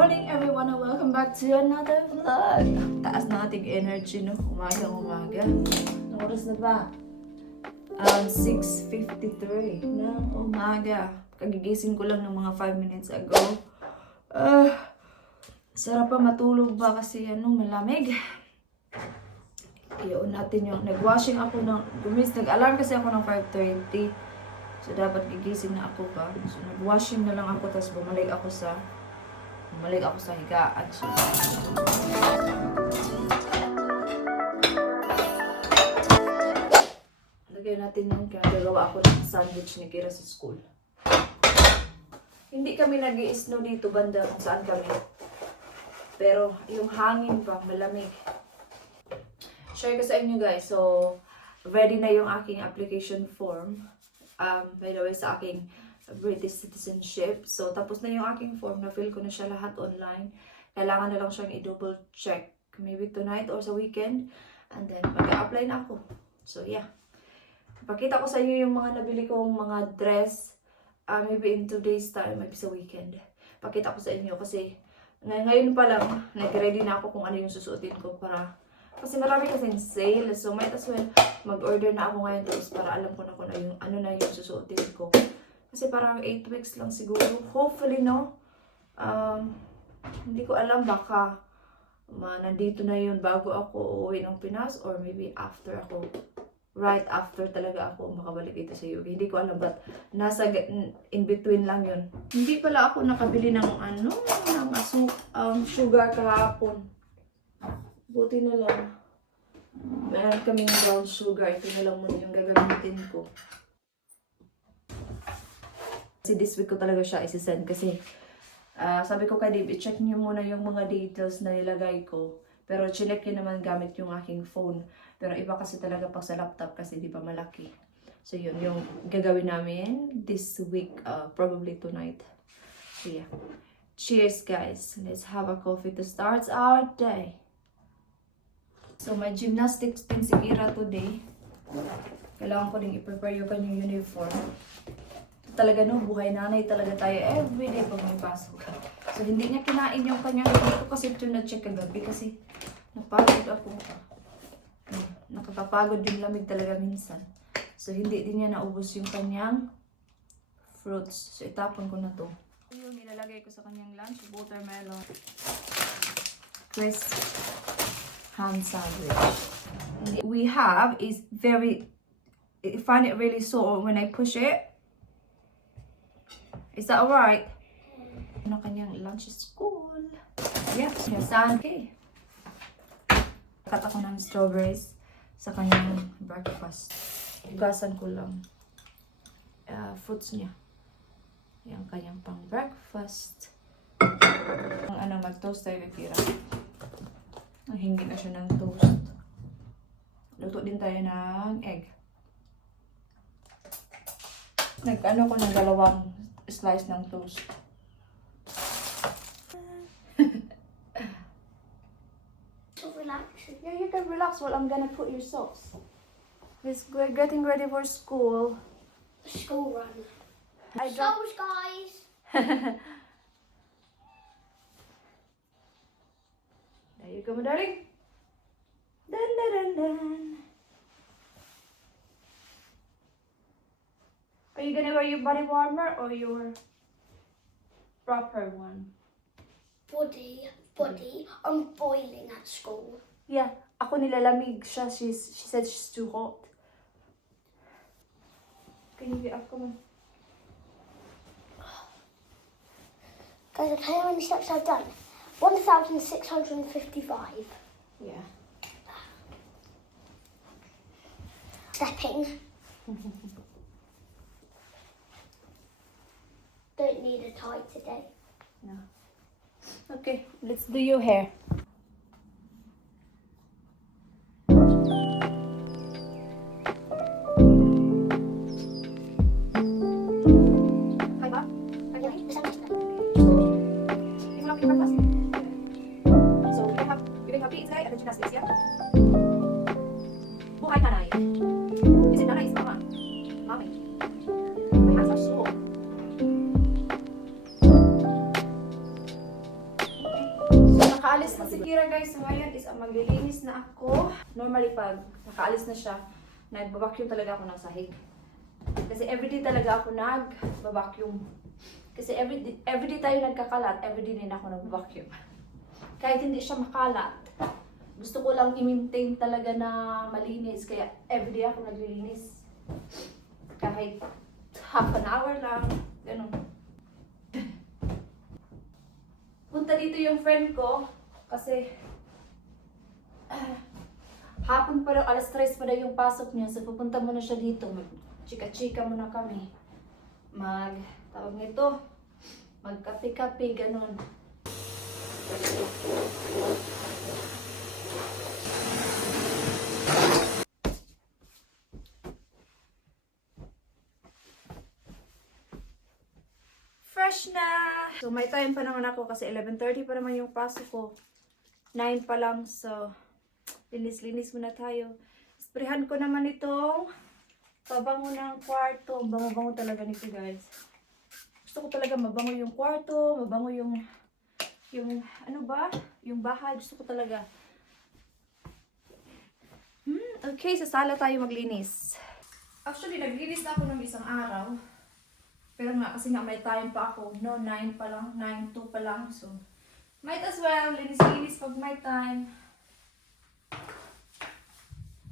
morning everyone and welcome back to another vlog. Taas na ating energy no, umaga. Anong oras na ba? 6:53 na umaga. Kagigising ko lang ng mga 5 minutes ago. Sarap pa matulog ba kasi malamig. Iyon natin yung nag-washing ako nag-alarm kasi ako ng 5:30. So dapat gigising na ako ba? So nag-washing na lang ako tapos bumalik ako sa higaan. So, lagay natin yung gagawa ako ng sandwich ni Kira sa school. Hindi kami nag-i-snow dito banda kung saan kami. Pero yung hangin pa, malamig. Share ko sa inyo guys. So, ready na yung aking application form. By the way, sa aking British citizenship. So, tapos na yung aking form. Na-fill ko na siya lahat online. Kailangan na lang siyang i-double check. Maybe tonight or sa weekend. And then, mag-a-apply na ako. So, yeah. Pakita ko sa inyo yung mga nabili kong mga dress. Maybe in 2 days time, maybe sa weekend. Pakita ko sa inyo kasi ngayon pa lang, nag-ready na ako kung ano yung susuotin ko para kasi marami kasing sale. So, might as well mag-order na ako ngayon tapos para alam ko na kung ano na yung susuotin ko. Kasi parang 8 weeks lang siguro. Hopefully, no? Hindi ko alam baka nandito na yun bago ako uuwi ng Pinas or maybe after ako. Right after talaga ako makabalik dito sa UK. Hindi ko alam but nasa in between lang yun. Hindi pala ako nakabili ng sugar kahapon. Buti na lang. Meron kaming brown sugar. Ito na lang muna yung gagamitin ko. Kasi this week ko talaga siya isi-send kasi sabi ko kay Dave, i-check niyo muna yung mga details na nilagay ko. Pero chinek niya naman gamit yung aking phone. Pero iba kasi talaga pag sa laptop kasi di ba malaki. So yun, yung gagawin namin this week, probably tonight. So yeah. Cheers guys. Let's have a coffee to start our day. So may gymnastics din si Kira today. Kailangan ko din i-prepare yung kanyang uniform. Talaga no, buhay nanay talaga tayo everyday pag may pasok. So hindi niya kinain yung kanyang, hindi ko kasi ito na-check kagabi kasi napagod ako. Nakakapagod yung lamig talaga minsan. So hindi din niya naubos yung kanyang fruits. So itapon ko na to. Yung nilalagay ko sa kanyang lunch, watermelon, crisp ham sandwich. We have is I find it really sore when I push it. Is that alright? Ano kanyang lunch school? Yeah, yung okay. Cut ako ng strawberries sa kanyang breakfast. Ugasan ko lang fruits niya. Yung kanyang pang breakfast. Mag-toast tayo kay Kira. Ang hingi na siya ng toast. Luto din tayo ng egg. Ko ng 2 slice ng toast. Relax. Yeah, you can relax while I'm gonna put your socks. We're getting ready for school. School run. I dropped... Souls, guys. There you go, my darling. Dun, dun, dun, dun. Are you gonna wear your body warmer or your proper one? Body. I'm boiling at school. Yeah, ako nilalamig siya. She said she's too hot. Can you get up? Come on. Guys, I'll tell you how many steps I've done. 1,655. Yeah. Stepping. Don't need a tie today. No. Okay, let's do your hair. Hi, Bob. Okay, the sun's up. You want to breakfast? So we're going happy today at the gymnastics, yeah? Buhay nanay. Is it nanay? It's mama. Mommy. My hands are sore. nakaalis na si Kira guys. So ngayon is maglilinis na ako. Normally pag nakaalis na siya, nagbabacuum talaga ako ng sahig. Kasi everyday talaga ako nagbabacuum. Kasi everyday tayo nagkakalat, everyday din ako nagbabacuum. Kahit hindi siya makalat, gusto ko lang i-maintain talaga na malinis. Kaya everyday ako naglilinis. Kahit half an hour lang, ganun. Punta dito yung friend ko kasi hapon pa daw, alas 3 pa daw yung pasok niya. So pupunta muna siya dito. Chika-chika muna kami. Tawag nito, magkape-kape, ganun. Fresh na! So may time pa naman ako kasi 11:30 pa naman yung pasok ko. 9 pa lang, so linis-linis muna tayo. Sprehan ko naman itong pabango ng kwarto. Bango-bango talaga nito guys. Gusto ko talaga mabango yung kwarto, mabango yung ano ba? Yung bahay. Gusto ko talaga. Okay, sa sala tayo maglinis. Actually, naglinis na ako ng isang araw. Pero nga, kasi nga may time pa ako. No, 9 pa lang. 9:02 pa lang. So, might as well, linis-linis pag may time.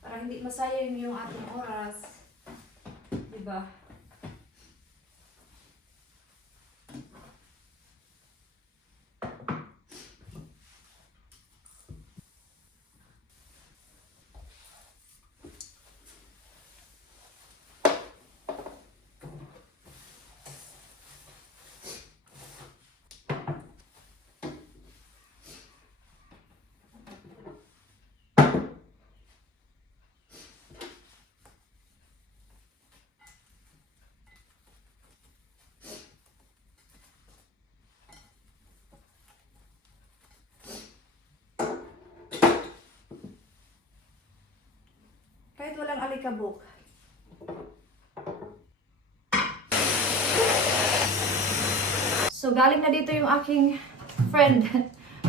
Para hindi masayang yung ating oras. Diba? Kahit walang alikabok. So, galing na dito yung aking friend.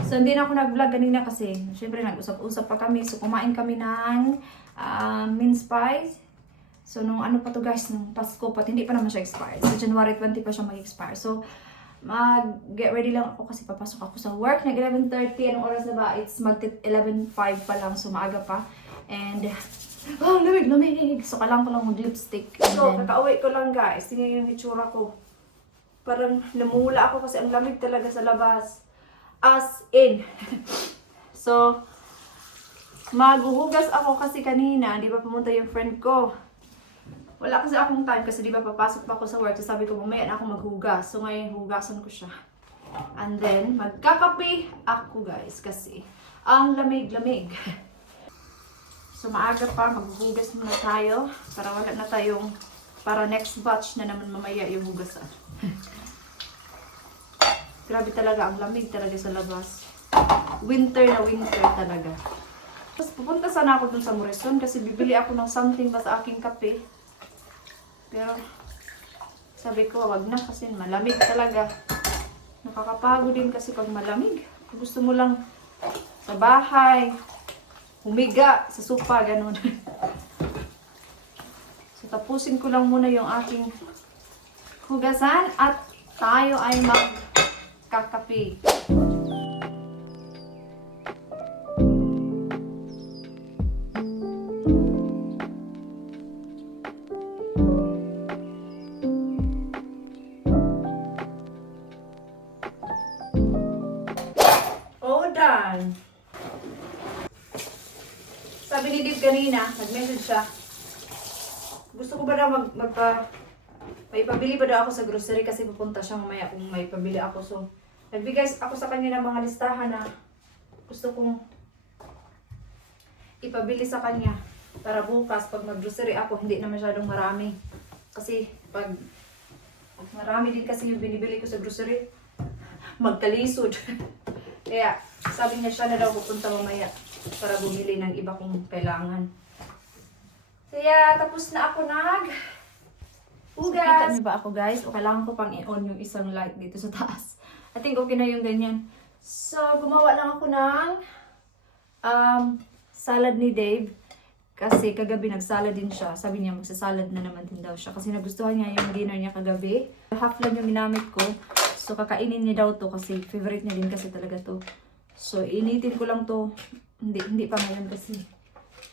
So, hindi na ako nag-vlog kanina kasi syempre nag-usap-usap pa kami. So, kumain kami ng mince pies. So, nung ano pa to guys, nung Pasko pa, hindi pa naman siya expired. So, January 20 pa siya mag-expire. So, mag-get ready lang ako kasi papasok ako sa work. Nag 11:30. Anong oras na ba? It's mag-11:05 pa lang. So, maaga pa. And oh, lamig! So, kailangan ko lang mag-lipstick. So, kakauwi ko lang guys. Tingnan yung itsura ko. Parang namula ako kasi ang lamig talaga sa labas. As in. So, maghuhugas ako kasi kanina. Di ba pumunta yung friend ko? Wala kasi akong time kasi di ba papasok pa ako sa work. So, sabi ko, mamaya na ako maghugas. So, ngayon hugasan ko siya. And then, magkakape ako guys kasi ang lamig-lamig. So, maaga pa, maghuhugas muna tayo para wala na tayong, para next batch na naman mamaya yung hugasan. Grabe talaga, ang lamig talaga sa labas. Winter na winter talaga. Tapos pupunta sana ako dun sa Morrison kasi bibili ako ng something pa sa aking kape. Pero, sabi ko, wag na kasi malamig talaga. Nakakapagod din kasi pag malamig. Gusto mo lang sa bahay, humiga sa sofa, ganun. So, tapusin ko lang muna yung aking hugasan at tayo ay magkakape. Oh, done! Sabi ni Dave kanina, nag-message siya. Gusto ko ba daw may pabili ba daw ako sa grocery kasi pupunta siya mamaya kung may pabili ako. So, nagbigay ako sa kanya ng mga listahan na gusto kong ipabili sa kanya. Para bukas, pag mag-grocery ako, hindi na masyadong marami. Kasi, pag marami din kasi yung binibili ko sa grocery, magkalisod. Kaya, sabi niya siya na daw pupunta mamaya para bumili ng iba kong kailangan. Kaya, tapos na ako hugas. Kita niyo ba ako guys? O kailangan ko pang i-on yung isang light dito sa taas. I think okay na yung ganyan. So, gumawa lang ako ng salad ni Dave. Kasi kagabi nagsalad din siya. Sabi niya magsasalad na naman din daw siya. Kasi nagustuhan niya yung dinner niya kagabi. Half lang yung ginamit ko. So, kakainin niya daw to kasi favorite niya din kasi talaga to. So, initin ko lang to. Hindi pa ngayon kasi.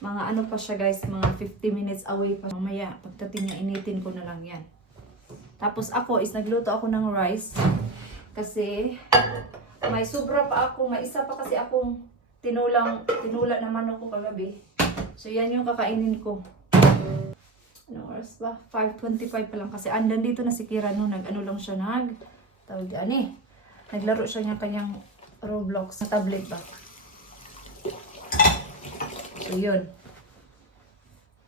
Mga ano pa siya guys, mga 50 minutes away pa. Mamaya, pagdating niya, initin ko na lang yan. Tapos ako is nagluto ako ng rice. Kasi may sobra pa ako. May isa pa kasi akong tinula na manok ko kagabi. So, yan yung kakainin ko. Ano oras ba? 5:25 pa lang kasi andan dito na si Kira no. Nag-ano lang siya, tawag yan eh. Naglaro siya ng kanyang Roblox na tablet ba. So, yun.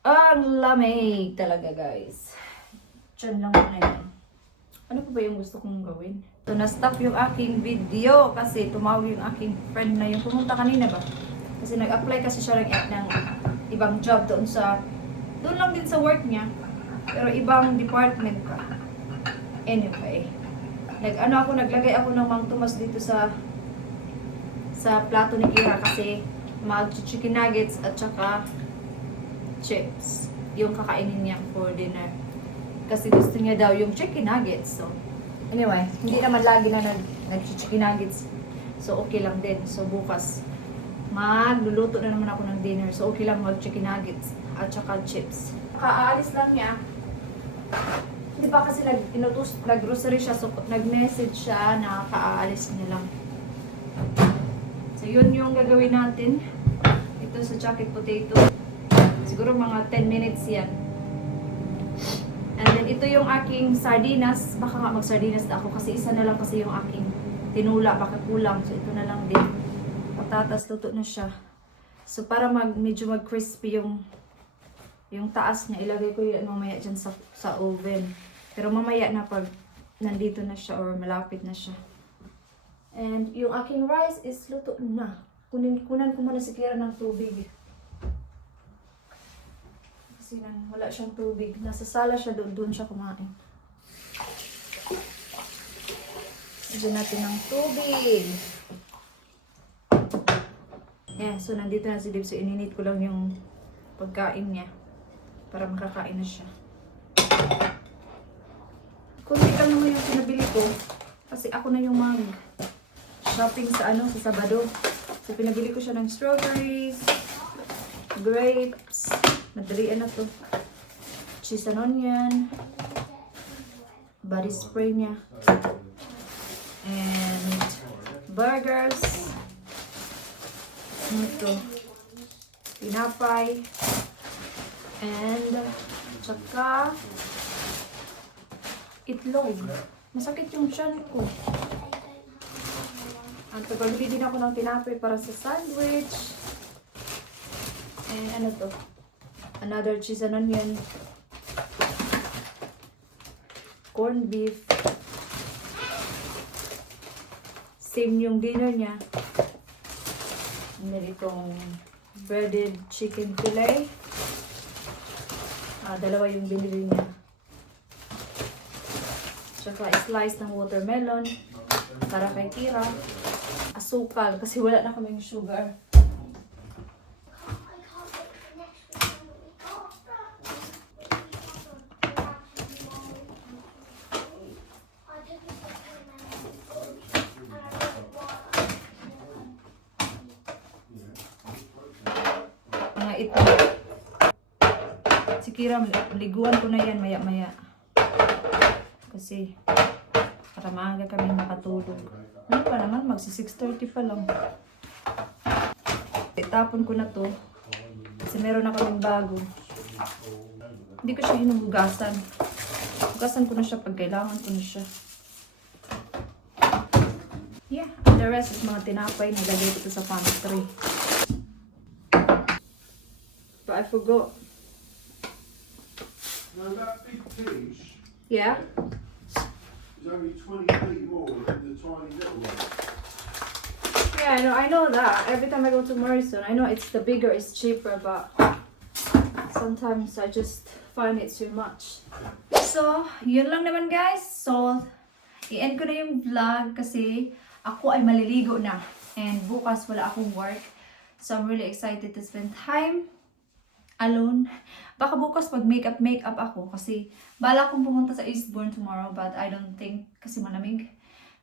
Ang lamig talaga, guys. Diyan lang muna yan. Ano pa ba yung gusto kong gawin? So, na-stop yung aking video kasi tumawag yung aking friend na yung pumunta kanina ba. Kasi nag-apply kasi siya ng ibang job doon lang din sa work niya. Pero ibang department pa. Anyway, naglagay ako ng Mang Tomas dito sa plato ni Kira kasi mag-chicken nuggets at saka chips yung kakainin niya for dinner. Kasi gusto niya daw yung chicken nuggets. So, anyway, hindi naman lagi na nag-chicken nuggets. So, okay lang din. So, bukas magluluto na naman ako ng dinner. So, okay lang mag-chicken nuggets at saka chips. Kakaalis lang niya. Di ba kasi nag-grocery siya. So, nag-message siya na kakaalis niya lang. So, yun yung gagawin natin. Ito sa jacket potato. Siguro mga 10 minutes yan. And then, ito yung aking sardinas. Baka nga mag-sardinas na ako kasi isa na lang kasi yung aking tinula. Baka kulang. So, ito na lang din. Patatas, luto na siya. So, para medyo mag-crispy yung taas niya, ilagay ko yun mamaya dyan sa oven. Pero mamaya na pag nandito na siya or malapit na siya. And yung aking rice is luto na. Kunan ko muna si Kira ng tubig. Kasi wala siyang tubig. Nasa sala siya, doon siya kumain. Diyan natin ng tubig. Yeah, so nandito na si Dave. So ininit ko lang yung pagkain niya para makakain na siya. Kunti lang naman yung pinabili ko kasi ako na yung shopping sa Sabado. So pinabili ko siya ng strawberries, grapes, madalian na to, cheese and onion, body spray niya, and burgers. Ito, tinapay, and tsaka itlog. Masakit yung tiyan ko. At pagbili din ako ng tinapay para sa sandwich. And ano to? Another cheese and onion. Corned beef. Same yung dinner niya. And then itong breaded chicken fillet. Dalawa yung binili niya. Tsaka slice ng watermelon para kay Kira. Asukal kasi wala na kaming sugar. Mga ito. Si Kira, liguan ko na yan maya-maya. Kasi para maaga kami makatulog. Ano pa naman, magsi 6:30 pa lang. Itapon ko na to. Kasi meron na kaming bago. Hindi ko siya hinuhugasan. Hugasan ko na siya pag kailangan ko na siya. Yeah, the rest is mga tinapay na lagay ko sa pantry. But I forgot. Now that big fish Yeah? is only 20 feet more than the tiny little one. Yeah, I know that. Every time I go to Morrison, I know it's the bigger, it's cheaper, but sometimes I just find it too much. So, yun lang naman guys. So, i-end ko na yung vlog kasi ako ay maliligo na. And bukas wala akong work. So I'm really excited to spend time alone. Baka bukas mag-makeup ako kasi bala akong pumunta sa Eastbourne tomorrow but I don't think kasi malamig.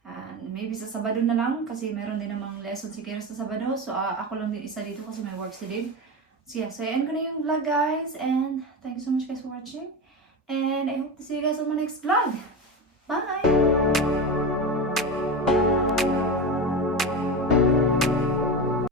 And maybe sa Sabado na lang kasi meron din namang lesson si Kira sa Sabado. So ako lang din isa dito kasi may work si din. So yeah, so end ko na yung vlog guys and thank you so much guys for watching. And I hope to see you guys on my next vlog. Bye!